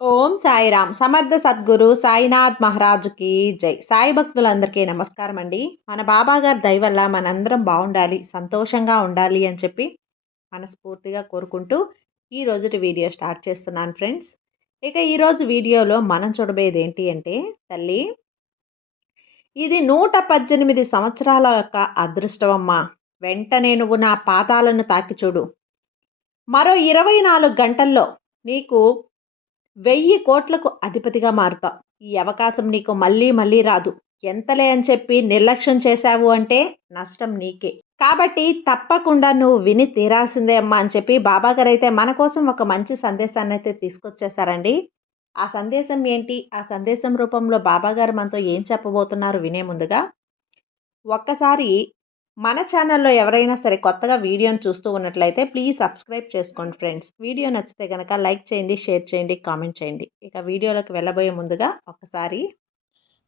ఓం సాయిరామ్ సమర్థ సద్గురు సాయినాథ్ మహారాజుకి జై. సాయి భక్తులందరికీ నమస్కారం అండి. మన బాబా గారి దయ వల్ల మనందరం బాగుండాలి, సంతోషంగా ఉండాలి అని చెప్పి మనస్ఫూర్తిగా కోరుకుంటూ ఈ రోజుటి వీడియో స్టార్ట్ చేస్తున్నాను ఫ్రెండ్స్. ఇక ఈరోజు వీడియోలో మనం చూడబోయేది ఏంటి అంటే, తల్లి ఇది 118 సంవత్సరాల యొక్క అదృష్టమమ్మా. వెంటనే నువ్వు నా పాదాలను తాకి చూడు. మరో 24 గంటల్లో నీకు 1000 కోట్లకు అధిపతిగా మారుతావు. ఈ అవకాశం నీకు మళ్ళీ మళ్ళీ రాదు. ఎంతలే అని చెప్పి నిర్లక్ష్యం చేశావు అంటే నష్టం నీకే. కాబట్టి తప్పకుండా నువ్వు విని తీరాల్సిందే అమ్మా అని చెప్పి బాబాగారు అయితే మన కోసం ఒక మంచి సందేశాన్ని అయితే తీసుకొచ్చేసారండి. ఆ సందేశం ఏంటి? ఆ సందేశం రూపంలో బాబాగారు మనతో ఏం చెప్పబోతున్నారు వినే ముందుగా ఒక్కసారి మన ఛానల్లో ఎవరైనా సరే కొత్తగా వీడియోని చూస్తూ ఉన్నట్లయితే ప్లీజ్ సబ్స్క్రైబ్ చేసుకోండి ఫ్రెండ్స్. వీడియో నచ్చితే కనుక లైక్ చేయండి, షేర్ చేయండి, కామెంట్ చేయండి. ఇక వీడియోలోకి వెళ్ళబోయే ముందుగా ఒకసారి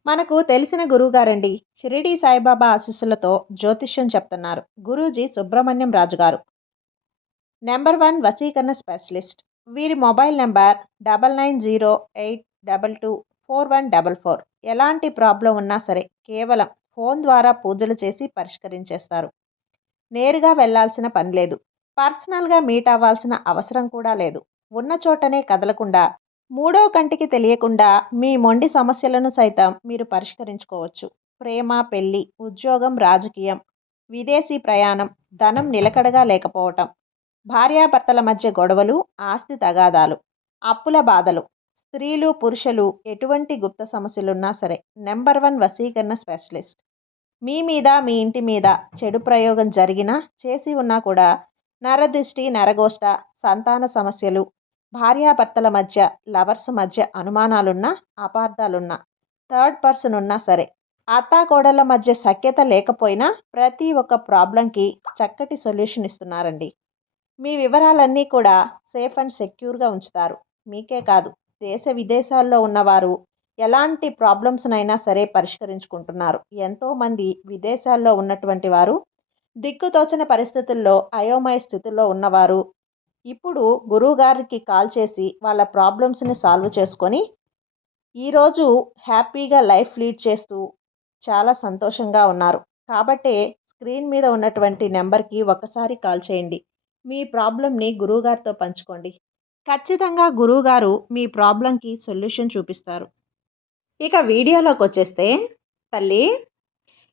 మనకు తెలిసిన గురువుగారండి, షిరిడి సాయిబాబా ఆశీస్సులతో జ్యోతిష్యం చెప్తున్నారు గురూజీ సుబ్రహ్మణ్యం రాజు గారు, నెంబర్ 1 వశీకరణ స్పెషలిస్ట్. వీరి మొబైల్ నెంబర్ 9908224144. ఎలాంటి ప్రాబ్లం ఉన్నా సరే కేవలం ఫోన్ ద్వారా పూజలు చేసి పరిష్కరించేస్తారు. నేరుగా వెళ్లాల్సిన పని లేదు. పర్సనల్గా మీట్ అవ్వాల్సిన అవసరం కూడా లేదు. ఉన్న చోటనే కదలకుండా, మూడో కంటికి తెలియకుండా మీ మొండి సమస్యలను సైతం మీరు పరిష్కరించుకోవచ్చు. ప్రేమ, పెళ్లి, ఉద్యోగం, రాజకీయం, విదేశీ ప్రయాణం, ధనం నిలకడగా లేకపోవటం, భార్యాభర్తల మధ్య గొడవలు, ఆస్తి తగాదాలు, అప్పుల బాధలు, స్త్రీలు పురుషులు ఎటువంటి గుప్త సమస్యలున్నా సరే నెంబర్ 1 వశీకరణ స్పెషలిస్ట్. మీ మీద, మీ ఇంటి మీద చెడు ప్రయోగం జరిగినా, చేసి ఉన్నా కూడా నరదృష్టి, నరగోష్ట, సంతాన సమస్యలు, భార్యాభర్తల మధ్య, లవర్స్ మధ్య అనుమానాలున్నా, అపార్థాలున్నా, థర్డ్ పర్సన్ ఉన్నా సరే, అత్తాకోడళ్ళ మధ్య సఖ్యత లేకపోయినా ప్రతి ఒక్క ప్రాబ్లంకి చక్కటి సొల్యూషన్ ఇస్తున్నారండి. మీ వివరాలన్నీ కూడా సేఫ్ అండ్ సెక్యూర్గా ఉంచుతారు. మీకే కాదు, దేశ విదేశాల్లో ఉన్నవారు ఎలాంటి ప్రాబ్లమ్స్నైనా సరే పరిష్కరించుకుంటున్నారు. ఎంతోమంది విదేశాల్లో ఉన్నటువంటి వారు దిక్కుతోచని పరిస్థితుల్లో, అయోమయ స్థితిలో ఉన్నవారు ఇప్పుడు గురువుగారికి కాల్ చేసి వాళ్ళ ప్రాబ్లమ్స్ని సాల్వ్ చేసుకొని ఈరోజు హ్యాపీగా లైఫ్ లీడ్ చేస్తూ చాలా సంతోషంగా ఉన్నారు. కాబట్టే స్క్రీన్ మీద ఉన్నటువంటి నెంబర్కి ఒకసారి కాల్ చేయండి. మీ ప్రాబ్లంని గురువుగారితో పంచుకోండి. ఖచ్చితంగా గురువుగారు మీ ప్రాబ్లంకి సొల్యూషన్ చూపిస్తారు. ఇక వీడియోలోకి వచ్చేస్తే, తల్లి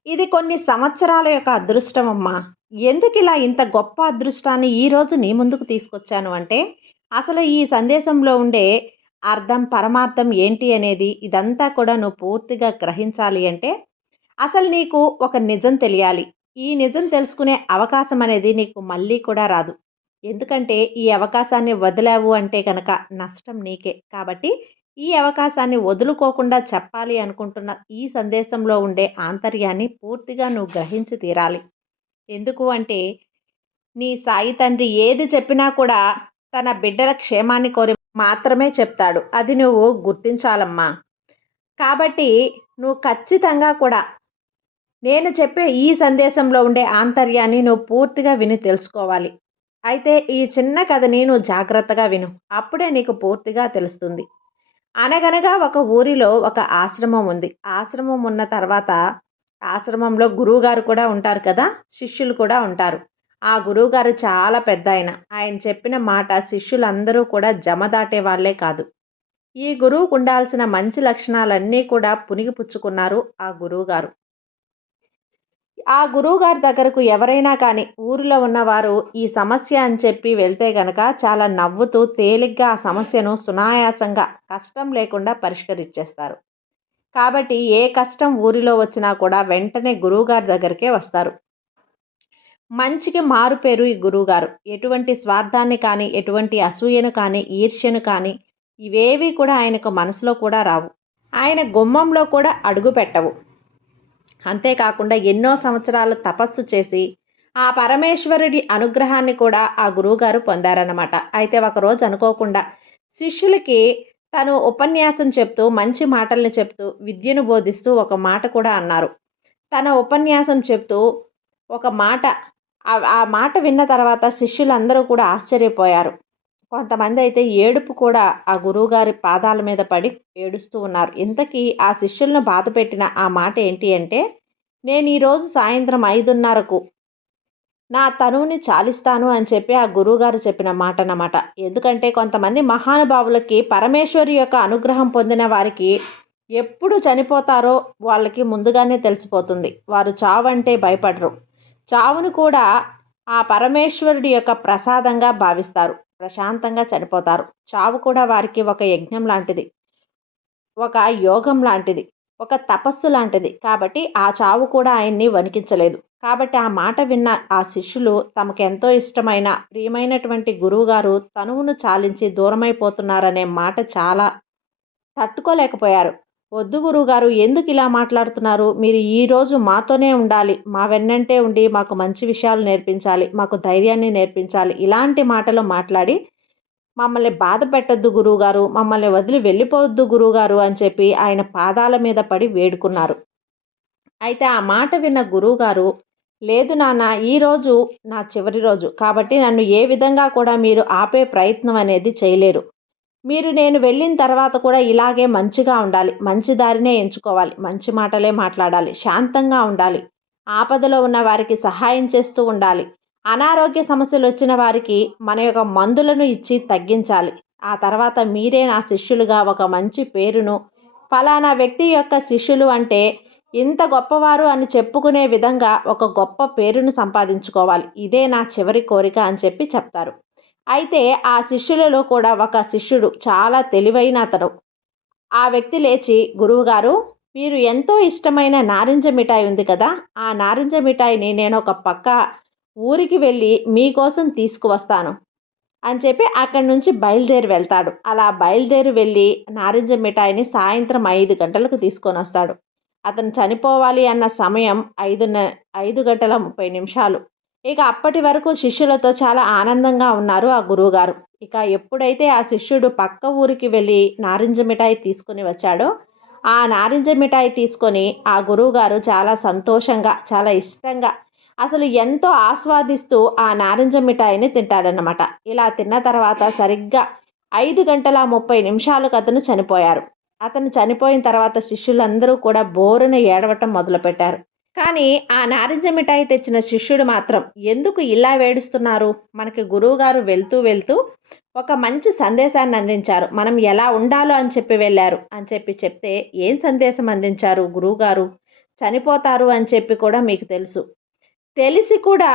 ఇది కొన్ని సంవత్సరాల యొక్క అదృష్టం అమ్మా. ఎందుకు ఇలా ఇంత గొప్ప అదృష్టాన్ని ఈరోజు నీ ముందుకు తీసుకొచ్చాను అంటే, అసలు ఈ సందేశంలో ఉండే అర్థం, పరమార్థం ఏంటి అనేది ఇదంతా కూడా నువ్వు పూర్తిగా గ్రహించాలి అంటే అసలు నీకు ఒక నిజం తెలియాలి. ఈ నిజం తెలుసుకునే అవకాశం అనేది నీకు మళ్ళీ కూడా రాదు. ఎందుకంటే ఈ అవకాశాన్ని వదిలావు అంటే కనుక నష్టం నీకే. కాబట్టి ఈ అవకాశాన్ని వదులుకోకుండా చెప్పాలి అనుకుంటున్న ఈ సందేశంలో ఉండే ఆంతర్యాన్ని పూర్తిగా నువ్వు గ్రహించి తీరాలి. ఎందుకు అంటే నీ సాయి తండ్రి ఏది చెప్పినా కూడా తన బిడ్డల క్షేమాన్ని కోరి మాత్రమే చెప్తాడు. అది నువ్వు గుర్తించాలమ్మా. కాబట్టి నువ్వు ఖచ్చితంగా కూడా నేను చెప్పే ఈ సందేశంలో ఉండే ఆంతర్యాన్ని నువ్వు పూర్తిగా విని తెలుసుకోవాలి. అయితే ఈ చిన్న కథని నువ్వు జాగ్రత్తగా విను. అప్పుడే నీకు పూర్తిగా తెలుస్తుంది. అనగనగా ఒక ఊరిలో ఒక ఆశ్రమం ఉంది. ఆశ్రమం ఉన్న తర్వాత ఆశ్రమంలో గురువుగారు కూడా ఉంటారు కదా, శిష్యులు కూడా ఉంటారు. ఆ గురువుగారు చాలా పెద్దాయన. ఆయన చెప్పిన మాట శిష్యులందరూ కూడా జమ దాటే వాళ్ళే కాదు. ఈ గురువుకు ఉండాల్సిన మంచి లక్షణాలన్నీ కూడా పుణిగిపుచ్చుకున్నారు ఆ గురువుగారు. ఆ గురువుగారి దగ్గరకు ఎవరైనా కానీ ఊరిలో ఉన్నవారు ఈ సమస్య అని చెప్పి వెళ్తే గనక చాలా నవ్వుతూ తేలిగ్గా ఆ సమస్యను సునాయాసంగా కష్టం లేకుండా పరిష్కరించేస్తారు. కాబట్టి ఏ కష్టం ఊరిలో వచ్చినా కూడా వెంటనే గురువుగారి దగ్గరికే వస్తారు. మంచికి మారుపేరు ఈ గురువుగారు. ఎటువంటి స్వార్థాన్ని కానీ, ఎటువంటి అసూయను కానీ, ఈర్ష్యను కానీ ఇవేవి కూడా ఆయనకు మనసులో కూడా రావు. ఆయన గుమ్మంలో కూడా అడుగు పెట్టవు. అంతేకాకుండా ఎన్నో సంవత్సరాలు తపస్సు చేసి ఆ పరమేశ్వరుడి అనుగ్రహాన్ని కూడా ఆ గురువుగారు పొందారన్నమాట. అయితే ఒకరోజు అనుకోకుండా శిష్యులకి తను ఉపన్యాసం చెప్తూ, మంచి మాటల్ని చెప్తూ, విద్యను బోధిస్తూ ఒక మాట కూడా అన్నారు. తన ఉపన్యాసం చెప్తూ ఒక మాట, ఆ మాట విన్న తర్వాత శిష్యులందరూ కూడా ఆశ్చర్యపోయారు. కొంతమంది అయితే ఏడుపు కూడా ఆ గురువుగారి పాదాల మీద పడి ఏడుస్తూ ఉన్నారు. ఇంతకీ ఆ శిష్యులను బాధపెట్టిన ఆ మాట ఏంటి అంటే, నేను ఈరోజు సాయంత్రం 5:30కు నా తనువుని చాలిస్తాను అని చెప్పి ఆ గురువుగారు చెప్పిన మాట అన్నమాట. ఎందుకంటే కొంతమంది మహానుభావులకి పరమేశ్వరి యొక్క అనుగ్రహం పొందిన వారికి ఎప్పుడు చనిపోతారో వాళ్ళకి ముందుగానే తెలిసిపోతుంది. వారు చావంటే భయపడరు. చావును కూడా ఆ పరమేశ్వరుడి యొక్క ప్రసాదంగా భావిస్తారు. ప్రశాంతంగా చనిపోతారు. చావు కూడా వారికి ఒక యజ్ఞం లాంటిది. ఒక యోగం లాంటిది. ఒక తపస్సు లాంటిది. కాబట్టి ఆ చావు కూడా ఆయన్ని వణికించలేదు. కాబట్టి ఆ మాట విన్న ఆ శిష్యులు తమకెంతో ఇష్టమైన, ప్రియమైనటువంటి గురువుగారు తనువును చాలించి దూరమైపోతున్నారనే మాట చాలా తట్టుకోలేకపోయారు. "వద్దు గురువుగారు, ఎందుకిలా మాట్లాడుతున్నారు? మీరు ఈరోజు మాతోనే ఉండాలి. మా వెన్నంటే ఉండి మాకు మంచి విషయాలు నేర్పించాలి. మాకు ధైర్యాన్ని నేర్పించాలి." ఇలాంటి మాటలు మాట్లాడి, "మమ్మల్ని బాధ పెట్టొద్దు గురువుగారు. మమ్మల్ని వదిలి వెళ్ళిపోవద్దు గురువుగారు" అని చెప్పి ఆయన పాదాల మీద పడి వేడుకున్నారు. అయితే ఆ మాట విన్న గురువుగారు, "లేదు నాన్న, ఈరోజు నా చివరి రోజు. కాబట్టి నన్ను ఏ విధంగా కూడా మీరు ఆపే ప్రయత్నం అనేది చేయలేరు. మీరు నేను వెళ్ళిన తర్వాత కూడా ఇలాగే మంచిగా ఉండాలి. మంచి దారినే ఎంచుకోవాలి. మంచి మాటలే మాట్లాడాలి. శాంతంగా ఉండాలి. ఆపదలో ఉన్న వారికి సహాయం చేస్తూ ఉండాలి. అనారోగ్య సమస్యలొచ్చిన వారికి మన యొక్క మందులను ఇచ్చి తగ్గించాలి. ఆ తర్వాత మీరే నా శిష్యులుగా ఒక మంచి పేరును, ఫలానా వ్యక్తి యొక్క శిష్యులు అంటే ఇంత గొప్పవారు అని చెప్పుకునే విధంగా ఒక గొప్ప పేరును సంపాదించుకోవాలి. ఇదే నా చివరి కోరిక" అని చెప్పి చెప్తారు. అయితే ఆ శిష్యులలో కూడా ఒక శిష్యుడు చాలా తెలివైన అతడు. ఆ వ్యక్తి లేచి, "గురువుగారు, మీరు ఎంతో ఇష్టమైన నారింజ మిఠాయి ఉంది కదా! ఆ నారింజ మిఠాయిని నేను ఒక పక్క ఊరికి వెళ్ళి మీకోసం తీసుకువస్తాను" అని చెప్పి అక్కడి నుంచి బయలుదేరి వెళ్తాడు. అలా బయలుదేరి వెళ్ళి నారింజ మిఠాయిని సాయంత్రం 5 గంటలకు తీసుకొనొస్తాడు. అతను చనిపోవాలి అన్న సమయం 5:30 నిమిషాలు. ఇక అప్పటి వరకు శిష్యులతో చాలా ఆనందంగా ఉన్నారు ఆ గురువుగారు. ఇక ఎప్పుడైతే ఆ శిష్యుడు పక్క ఊరికి వెళ్ళి నారింజ మిఠాయి తీసుకొని వచ్చాడో, ఆ నారింజ మిఠాయి తీసుకొని ఆ గురువుగారు చాలా సంతోషంగా, చాలా ఇష్టంగా, అసలు ఎంతో ఆస్వాదిస్తూ ఆ నారింజ మిఠాయిని తింటాడన్నమాట. ఇలా తిన్న తర్వాత సరిగ్గా 5:30 నిమిషాలకు అతను చనిపోయారు. అతను చనిపోయిన తర్వాత శిష్యులందరూ కూడా బోరున ఏడవటం మొదలుపెట్టారు. కానీ ఆ నారింజ మిఠాయి తెచ్చిన శిష్యుడు మాత్రం, "ఎందుకు ఇలా వేడుస్తున్నారు? మనకి గురువుగారు వెళ్తూ వెళ్తూ ఒక మంచి సందేశాన్ని అందించారు. మనం ఎలా ఉండాలో అని చెప్పి వెళ్ళారు" అని చెప్పి చెప్తే, "ఏం సందేశం అందించారు గురువుగారు? చనిపోతారు అని చెప్పి కూడా మీకు తెలుసు. తెలిసి కూడా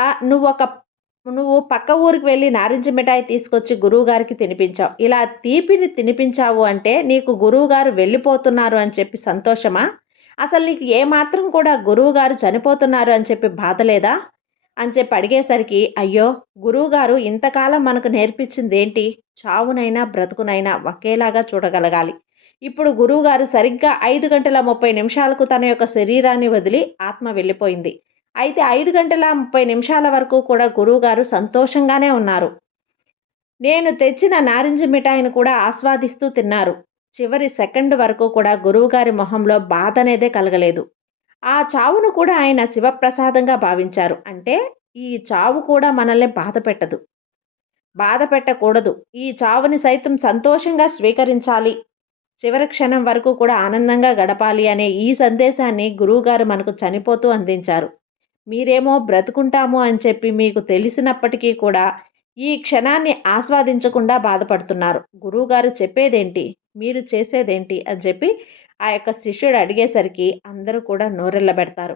నువ్వు పక్క ఊరికి వెళ్ళి నారింజ మిఠాయి తీసుకొచ్చి గురువుగారికి తినిపించావు. ఇలా తీపిని తినిపించావు అంటే నీకు గురువుగారు వెళ్ళిపోతున్నారు అని చెప్పి సంతోషమా? అసలు నీకు ఏమాత్రం కూడా గురువుగారు చనిపోతున్నారు అని చెప్పి బాధ లేదా?" అని చెప్పి అడిగేసరికి, "అయ్యో! గురువుగారు ఇంతకాలం మనకు నేర్పించిందేంటి? చావునైనా, బ్రతుకునైనా ఒకేలాగా చూడగలగాలి. ఇప్పుడు గురువుగారు సరిగ్గా 5:30 తన యొక్క శరీరాన్ని వదిలి ఆత్మ వెళ్ళిపోయింది. అయితే 5:30 వరకు కూడా గురువుగారు సంతోషంగానే ఉన్నారు. నేను తెచ్చిన నారింజ మిఠాయిని కూడా ఆస్వాదిస్తూ తిన్నారు. చివరి సెకండ్ వరకు కూడా గురువుగారి మొహంలో బాధనేదే కలగలేదు. ఆ చావును కూడా ఆయన శివప్రసాదంగా భావించారు. అంటే ఈ చావు కూడా మనల్ని బాధ పెట్టదు. బాధ పెట్టకూడదు. ఈ చావుని సైతం సంతోషంగా స్వీకరించాలి. చివరి క్షణం వరకు కూడా ఆనందంగా గడపాలి అనే ఈ సందేశాన్ని గురువుగారు మనకు చనిపోతూ అందించారు. మీరేమో బ్రతుకుంటాము అని చెప్పి మీకు తెలిసినప్పటికీ కూడా ఈ క్షణాన్ని ఆస్వాదించకుండా బాధపడుతున్నారు. గురువుగారు చెప్పేదేంటి? మీరు చేసేదేంటి? అని చెప్పి ఆ యొక్క శిష్యుడు అడిగేసరికి అందరూ కూడా నోరెళ్ళబెడతారు.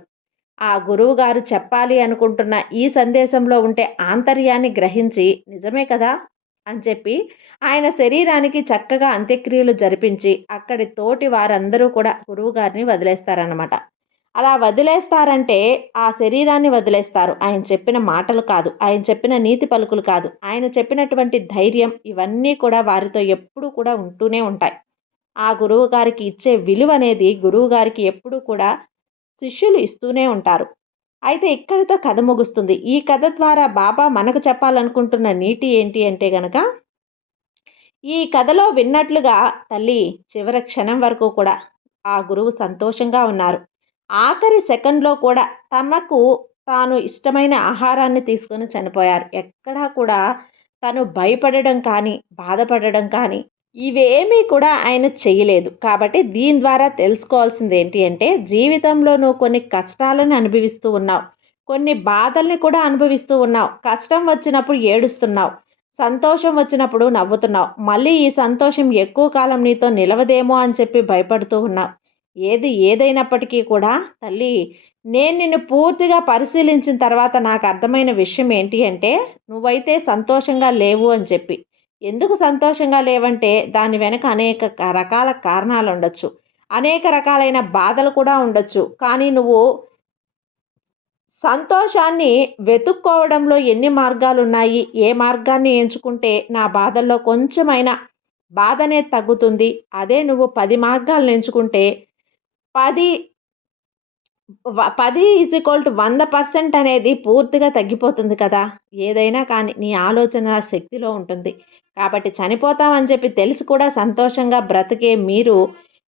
ఆ గురువుగారు చెప్పాలి అనుకుంటున్న ఈ సందేశంలో ఉంటే ఆంతర్యాన్ని గ్రహించి, నిజమే కదా అని చెప్పి ఆయన శరీరానికి చక్కగా అంత్యక్రియలు జరిపించి అక్కడి తోటి వారందరూ కూడా గురువుగారిని వదిలేస్తారన్నమాట. అలా వదిలేస్తారంటే ఆ శరీరాన్ని వదిలేస్తారు. ఆయన చెప్పిన మాటలు కాదు. ఆయన చెప్పిన నీతి పలుకులు కాదు. ఆయన చెప్పినటువంటి ధైర్యం ఇవన్నీ కూడా వారితో ఎప్పుడూ కూడా ఉంటూనే ఉంటాయి. ఆ గురువుగారికి ఇచ్చే విలువనేది గురువుగారికి ఎప్పుడూ కూడా శిష్యులు ఇస్తూనే ఉంటారు. అయితే ఇక్కడితో కథ ముగుస్తుంది. ఈ కథ ద్వారా బాబా మనకు చెప్పాలనుకుంటున్న నీతి ఏంటి అంటే గనక, ఈ కథలో విన్నట్లుగా తల్లి చివరి క్షణం వరకు కూడా ఆ గురువు సంతోషంగా ఉన్నారు. ఆఖరి సెకండ్‌లో కూడా తనకు తాను ఇష్టమైన ఆహారాన్ని తీసుకొని చనిపోయారు. ఎక్కడా కూడా తను భయపడడం కానీ, బాధపడడం కానీ ఇవేమీ కూడా ఆయన చెయ్యలేదు. కాబట్టి దీని ద్వారా తెలుసుకోవాల్సింది ఏంటి అంటే, జీవితంలో నువ్వు కొన్ని కష్టాలను అనుభవిస్తూ ఉన్నావు. కొన్ని బాధల్ని కూడా అనుభవిస్తూ ఉన్నావు. కష్టం వచ్చినప్పుడు ఏడుస్తున్నావు. సంతోషం వచ్చినప్పుడు నవ్వుతున్నావు. మళ్ళీ ఈ సంతోషం ఎక్కువ కాలం నీతో నిలవదేమో అని చెప్పి భయపడుతూ ఉన్నావు. ఏది ఏదైనప్పటికీ కూడా తల్లి, నేను నిన్ను పూర్తిగా పరిశీలించిన తర్వాత నాకు అర్థమైన విషయం ఏంటి అంటే, నువ్వైతే సంతోషంగా లేవు అని చెప్పి. ఎందుకు సంతోషంగా లేవంటే దాని వెనక అనేక రకాల కారణాలు ఉండొచ్చు. అనేక రకాలైన బాధలు కూడా ఉండొచ్చు. కానీ నువ్వు సంతోషాన్ని వెతుక్కోవడంలో ఎన్ని మార్గాలున్నాయి? ఏ మార్గాన్ని ఎంచుకుంటే నా బాధల్లో కొంచెమైనా బాధనేది తగ్గుతుంది. అదే నువ్వు 10 మార్గాలను ఎంచుకుంటే 10 10 100% అనేది పూర్తిగా తగ్గిపోతుంది కదా! ఏదైనా కానీ నీ ఆలోచన శక్తిలో ఉంటుంది. కాబట్టి చనిపోతామని చెప్పి తెలిసి కూడా సంతోషంగా బ్రతికే మీరు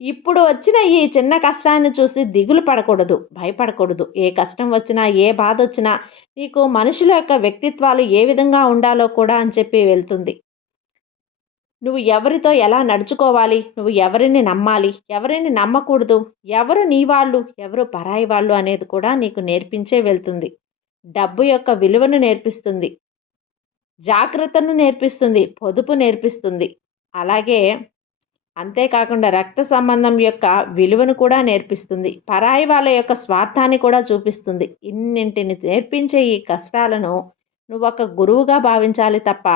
ఇప్పుడు వచ్చిన ఈ చిన్న కష్టాన్ని చూసి దిగులు పడకూడదు, భయపడకూడదు. ఏ కష్టం వచ్చినా, ఏ బాధొచ్చినా నీకు మనుషుల యొక్క వ్యక్తిత్వాలు ఏ విధంగా ఉండాలో కూడా అని చెప్పి వెళ్తుంది. నువ్వు ఎవరితో ఎలా నడుచుకోవాలి? నువ్వు ఎవరిని నమ్మాలి? ఎవరిని నమ్మకూడదు? ఎవరు నీ వాళ్ళు? ఎవరు పరాయి వాళ్ళు అనేది కూడా నీకు నేర్పించే వెళ్తుంది. డబ్బు యొక్క విలువను నేర్పిస్తుంది. జాగ్రత్తను నేర్పిస్తుంది. పొదుపు నేర్పిస్తుంది. అలాగే అంతేకాకుండా రక్త సంబంధం యొక్క విలువను కూడా నేర్పిస్తుంది. పరాయి వాళ్ళ యొక్క స్వార్థాన్ని కూడా చూపిస్తుంది. ఇన్నింటిని నేర్పించే ఈ కష్టాలను నువ్వొక గురువుగా భావించాలి తప్ప,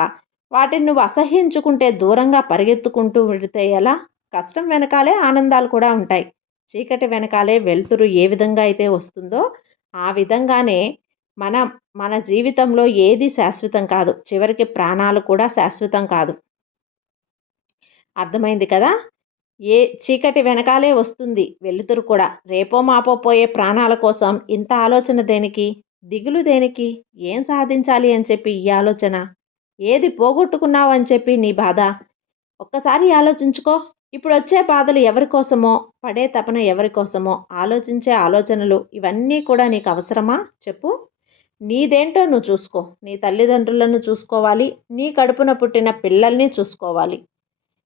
వాటిని నువ్వు అసహ్యించుకుంటే దూరంగా పరిగెత్తుకుంటూ వెడితే ఎలా? కష్టం వెనకాలే ఆనందాలు కూడా ఉంటాయి. చీకటి వెనకాలే వెలుతురు ఏ విధంగా అయితే వస్తుందో, ఆ విధంగానే మనం మన జీవితంలో ఏది శాశ్వతం కాదు. చివరికి ప్రాణాలు కూడా శాశ్వతం కాదు. అర్థమైంది కదా! ఏ చీకటి వెనకాలే వస్తుంది వెలుతురు కూడా. రేపో మాపో పోయే ప్రాణాల కోసం ఇంత ఆలోచన దేనికి? దిగులు దేనికి? ఏం సాధించాలి అని చెప్పి ఈ ఆలోచన? ఏది పోగొట్టుకున్నావు అని చెప్పి నీ బాధ? ఒక్కసారి ఆలోచించుకో. ఇప్పుడొచ్చే బాధలు ఎవరి కోసమో, పడే తపన ఎవరి కోసమో, ఆలోచించే ఆలోచనలు ఇవన్నీ కూడా నీకు అవసరమా చెప్పు? నీదేంటో నువ్వు చూసుకో. నీ తల్లిదండ్రులను చూసుకోవాలి. నీ కడుపున పుట్టిన పిల్లల్ని చూసుకోవాలి.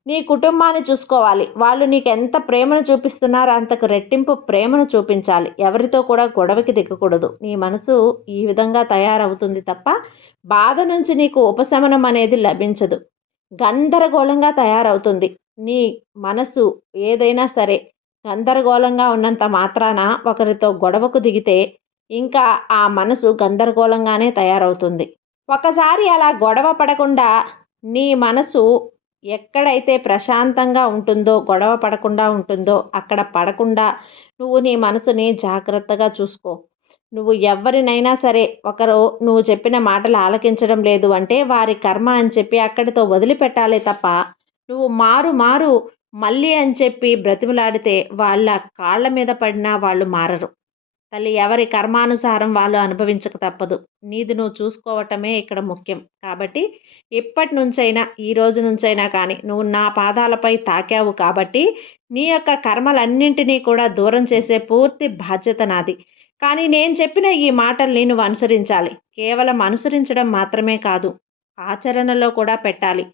నీ కుటుంబాన్ని చూసుకోవాలి. వాళ్ళు నీకెంత ప్రేమను చూపిస్తున్నారో అంతకు రెట్టింపు ప్రేమను చూపించాలి. ఎవరితో కూడా గొడవకి దిగకూడదు. నీ మనసు ఈ విధంగా తయారవుతుంది తప్ప, బాధ నుంచి నీకు ఉపశమనం అనేది లభించదు. గందరగోళంగా తయారవుతుంది. నీ మనసు ఏదైనా సరే గందరగోళంగా ఉన్నంత మాత్రాన ఒకరితో గొడవకు దిగితే ఇంకా ఆ మనసు గందరగోళంగానే తయారవుతుంది. ఒకసారి అలా గొడవ పడకుండా నీ మనసు ఎక్కడైతే ప్రశాంతంగా ఉంటుందో, గొడవ పడకుండా ఉంటుందో అక్కడ పడకుండా నువ్వు నీ మనసుని జాగ్రత్తగా చూసుకో. నువ్వు ఎవరినైనా సరే ఒకరు నువ్వు చెప్పిన మాటలు ఆలకించడం లేదు అంటే వారి కర్మ అని చెప్పి అక్కడితో వదిలిపెట్టాలే తప్ప, నువ్వు మారు మళ్ళీ అని చెప్పి బ్రతిమలాడితే వాళ్ళ కాళ్ళ మీద పడినా వాళ్ళు మారరు. తల్లి, ఎవరి కర్మానుసారం వాళ్ళు అనుభవించక తప్పదు. నీది నువ్వు చూసుకోవటమే ఇక్కడ ముఖ్యం. కాబట్టి ఇప్పటి నుంచైనా, ఈ రోజు నుంచైనా కానీ నువ్వు నా పాదాలపై తాకావు కాబట్టి నీ యొక్క కర్మలన్నింటినీ కూడా దూరం చేసే పూర్తి బాధ్యత నాది. కానీ నేను చెప్పిన ఈ మాటల్ని నువ్వు అనుసరించాలి. కేవలం అనుసరించడం మాత్రమే కాదు, ఆచరణలో కూడా పెట్టాలి.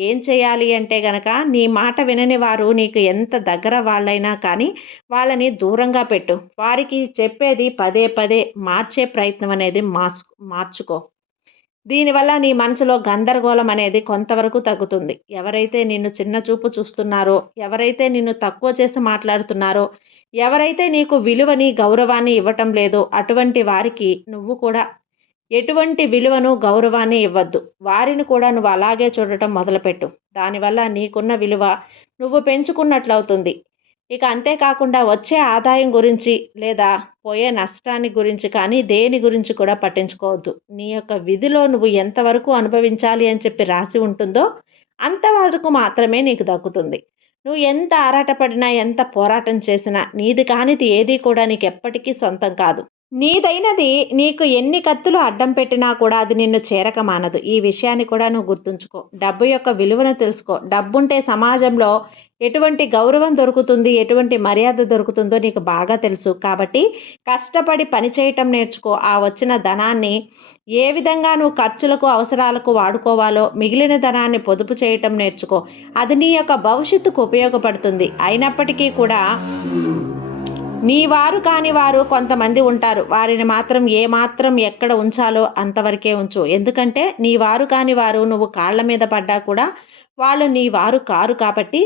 ఏం చేయాలి అంటే గనక, నీ మాట వినని వారు నీకు ఎంత దగ్గర వాళ్ళైనా కానీ వాళ్ళని దూరంగా పెట్టు. వారికి చెప్పేది పదే పదే మార్చే ప్రయత్నం అనేది మార్చుకో. దీనివల్ల నీ మనసులో గందరగోళం అనేది కొంతవరకు తగ్గుతుంది. ఎవరైతే నిన్ను చిన్న చూపు చూస్తున్నారో, ఎవరైతే నిన్ను తక్కువ చేసి మాట్లాడుతున్నారో, ఎవరైతే నీకు విలువని, గౌరవాన్ని ఇవ్వటం లేదో అటువంటి వారికి నువ్వు కూడా ఎటువంటి విలువను, గౌరవాన్ని ఇవ్వద్దు. వారిని కూడా నువ్వు అలాగే చూడటం మొదలుపెట్టు. దానివల్ల నీకున్న విలువ నువ్వు పెంచుకున్నట్లవుతుంది. ఇక అంతేకాకుండా వచ్చే ఆదాయం గురించి లేదా పోయే నష్టాన్ని గురించి కానీ దేని గురించి కూడా పట్టించుకోవద్దు. నీ యొక్క విధిలో నువ్వు ఎంతవరకు అనుభవించాలి అని చెప్పి రాసి ఉంటుందో అంతవరకు మాత్రమే నీకు దక్కుతుంది. నువ్వు ఎంత ఆరాటపడినా, ఎంత పోరాటం చేసినా నీది కానిది ఏది కూడా నీకు ఎప్పటికీ సొంతం కాదు. నీదైనది నీకు ఎన్ని కత్తులు అడ్డం పెట్టినా కూడా అది నిన్ను చేరక మానదు. ఈ విషయాన్ని కూడా నువ్వు గుర్తుంచుకో. డబ్బు యొక్క విలువను తెలుసుకో. డబ్బుంటే సమాజంలో ఎటువంటి గౌరవం దొరుకుతుంది, ఎటువంటి మర్యాద దొరుకుతుందో నీకు బాగా తెలుసు. కాబట్టి కష్టపడి పని చేయటం నేర్చుకో. ఆ వచ్చిన ధనాన్ని ఏ విధంగా నువ్వు ఖర్చులకు, అవసరాలకు వాడుకోవాలో, మిగిలిన ధనాన్ని పొదుపు చేయటం నేర్చుకో. అది నీ యొక్క భవిష్యత్తుకు ఉపయోగపడుతుంది. అయినప్పటికీ కూడా నీ వారు కాని వారు కొంతమంది ఉంటారు. వారిని మాత్రం ఏమాత్రం ఎక్కడ ఉంచాలో అంతవరకే ఉంచు. ఎందుకంటే నీ వారు కాని వారు నువ్వు కాళ్ళ మీద పడ్డా కూడా వాళ్ళు నీ వారు కారు కాబట్టి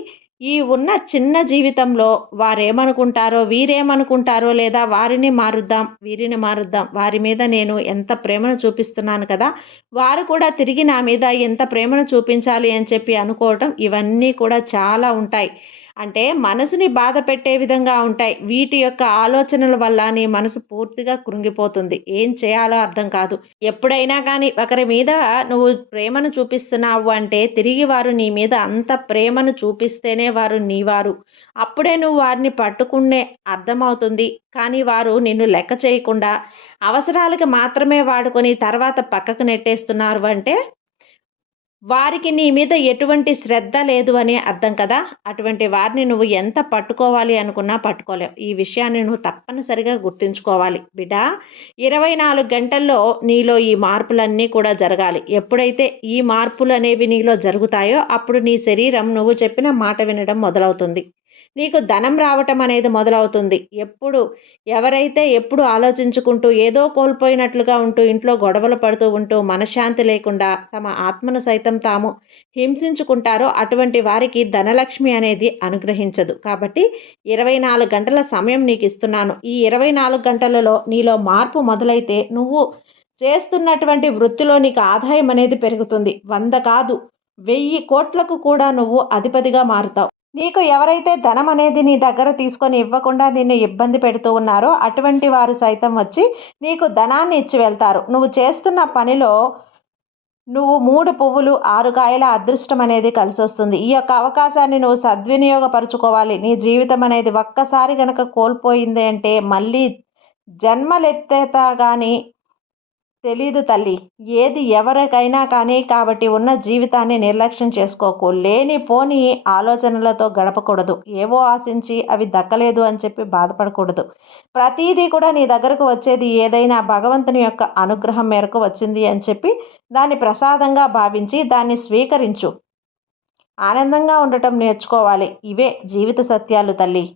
ఈ ఉన్న చిన్న జీవితంలో వారేమనుకుంటారో, వీరేమనుకుంటారో, లేదా వారిని మారుద్దాం, వీరిని మారుద్దాం, వారి మీద నేను ఎంత ప్రేమను చూపిస్తున్నాను కదా, వారు కూడా తిరిగి నా మీద ఎంత ప్రేమను చూపించాలి అని చెప్పి అనుకోవటం, ఇవన్నీ కూడా చాలా ఉంటాయి. అంటే మనసుని బాధ పెట్టే విధంగా ఉంటాయి. వీటి యొక్క ఆలోచనల వల్ల నీ మనసు పూర్తిగా కృంగిపోతుంది. ఏం చేయాలో అర్థం కాదు. ఎప్పుడైనా కానీ ఒకరి మీద నువ్వు ప్రేమను చూపిస్తున్నావు అంటే తిరిగి వారు నీ మీద అంత ప్రేమను చూపిస్తేనే వారు నీవారు. అప్పుడే నువ్వు వారిని పట్టుకునే అర్థమవుతుంది. కానీ వారు నిన్ను లెక్క చేయకుండా అవసరాలకు మాత్రమే వాడుకొని తర్వాత పక్కకు నెట్టేస్తున్నారు అంటే వారికి నీ మీద ఎటువంటి శ్రద్ధ లేదు అని అర్థం కదా! అటువంటి వారిని నువ్వు ఎంత పట్టుకోవాలి అనుకున్నా పట్టుకోలేవు. ఈ విషయాన్ని నువ్వు తప్పనిసరిగా గుర్తుంచుకోవాలి. బిడ్డా, 24 గంటల్లో నీలో ఈ మార్పులన్నీ కూడా జరగాలి. ఎప్పుడైతే ఈ మార్పులనేవి నీలో జరుగుతాయో అప్పుడు నీ శరీరం నువ్వు చెప్పిన మాట వినడం మొదలవుతుంది. నీకు ధనం రావటం అనేది మొదలవుతుంది. ఎవరైతే ఎప్పుడు ఆలోచించుకుంటూ ఏదో కోల్పోయినట్లుగా ఉంటూ ఇంట్లో గొడవలు పడుతూ ఉంటూ మనశ్శాంతి లేకుండా తమ ఆత్మను సైతం తాము హింసించుకుంటారో అటువంటి వారికి ధనలక్ష్మి అనేది అనుగ్రహించదు. కాబట్టి 24 గంటల సమయం నీకు ఇస్తున్నాను. ఈ 24 గంటలలో నీలో మార్పు మొదలైతే నువ్వు చేస్తున్నటువంటి వృత్తిలో నీకు ఆదాయం అనేది పెరుగుతుంది. 100 కాదు, 1000 కోట్లకు కూడా నువ్వు అధిపతిగా మారుతావు. నీకు ఎవరైతే ధనం అనేది నీ దగ్గర తీసుకొని ఇవ్వకుండా నిన్ను ఇబ్బంది పెడుతూ ఉన్నారో అటువంటి వారు సైతం వచ్చి నీకు ధనాన్ని ఇచ్చి వెళ్తారు. నువ్వు చేస్తున్న పనిలో నువ్వు 3 పువ్వులు 6 కాయల అదృష్టం అనేది కలిసొస్తుంది. ఈ యొక్క అవకాశాన్ని నువ్వు సద్వినియోగపరుచుకోవాలి. నీ జీవితం అనేది ఒక్కసారి గనక కోల్పోయింది అంటే మళ్ళీ జన్మలెత్తేతా కానీ తెలీదు తల్లి. ఏది ఎవరికైనా కానీ కాబట్టి ఉన్న జీవితాన్ని నిర్లక్ష్యం చేసుకోకు. లేనిపోని ఆలోచనలతో గడపకూడదు. ఏవో ఆశించి అవి దక్కలేదు అని చెప్పి బాధపడకూడదు. ప్రతీదీ కూడా నీ దగ్గరకు వచ్చేది ఏదైనా భగవంతుని యొక్క అనుగ్రహం మేరకు వచ్చింది అని చెప్పి దాన్ని ప్రసాదంగా భావించి దాన్ని స్వీకరించు. ఆనందంగా ఉండటం నేర్చుకోవాలి. ఇవే జీవిత సత్యాలు తల్లి.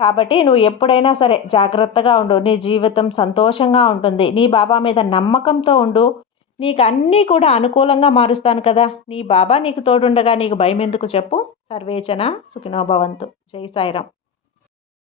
కాబట్టి నువ్వు ఎప్పుడైనా సరే జాగ్రత్తగా ఉండు. నీ జీవితం సంతోషంగా ఉంటుంది. నీ బాబా మీద నమ్మకంతో ఉండు. నీకు అన్నీ కూడా అనుకూలంగా మారుస్తాను కదా. నీ బాబా నీకు తోడుండగా నీకు భయం ఎందుకు చెప్పు. సర్వేజన సుఖినో భవంతు. జై సాయిరాం.